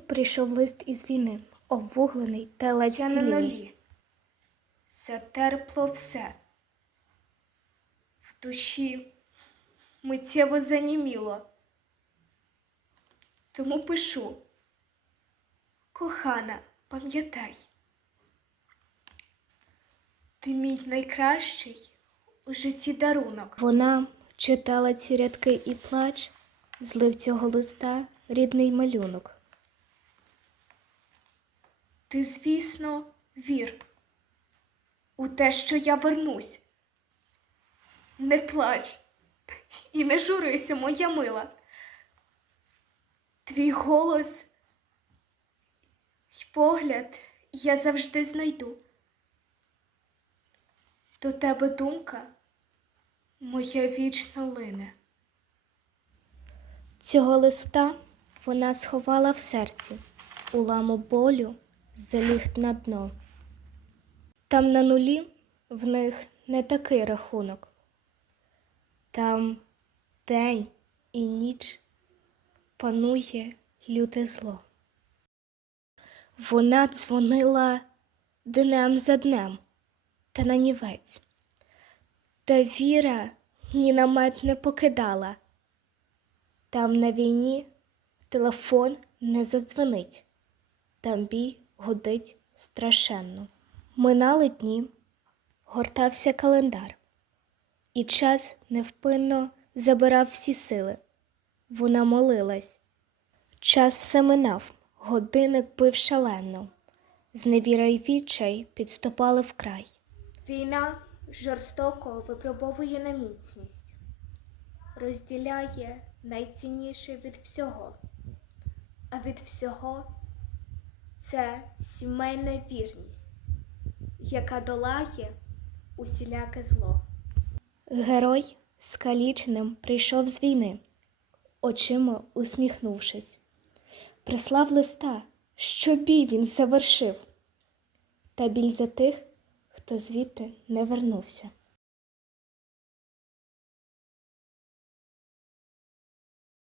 прийшов лист із війни, обвуглений та ледь Я на нулі. Затерпло все. В душі миттєво заніміло. Тому пишу. Кохана, пам'ятай. Ти мій найкращий у житті дарунок. Вона читала ці рядки і плач, злив цього листа рідний малюнок. Ти, звісно, вір у те, що я вернусь. Не плач і не журися, моя мила. Твій голос й погляд я завжди знайду. До тебе думка моя вічно лине. Цього листа вона сховала в серці, у ламу болю заліг на дно. Там на нулі в них не такий рахунок. Там день і ніч панує люте зло. Вона дзвонила днем за днем та на нівець. Та віра ні намет не покидала. Там на війні телефон не задзвонить, там бій гудить страшенно. Минали дні, гортався календар, і час невпинно забирав всі сили. Вона молилась. Час все минав, годинник бив шалено. Зневіра й відчай підступали вкрай. Війна жорстоко випробовує на міцність розділяє найцінніше від всього, а від всього це сімейна вірність, яка долає усіляке зло. Герой скаліченим прийшов з війни, очима усміхнувшись, прислав листа, що бій він завершив, та біль за тих, хто звідти не вернувся.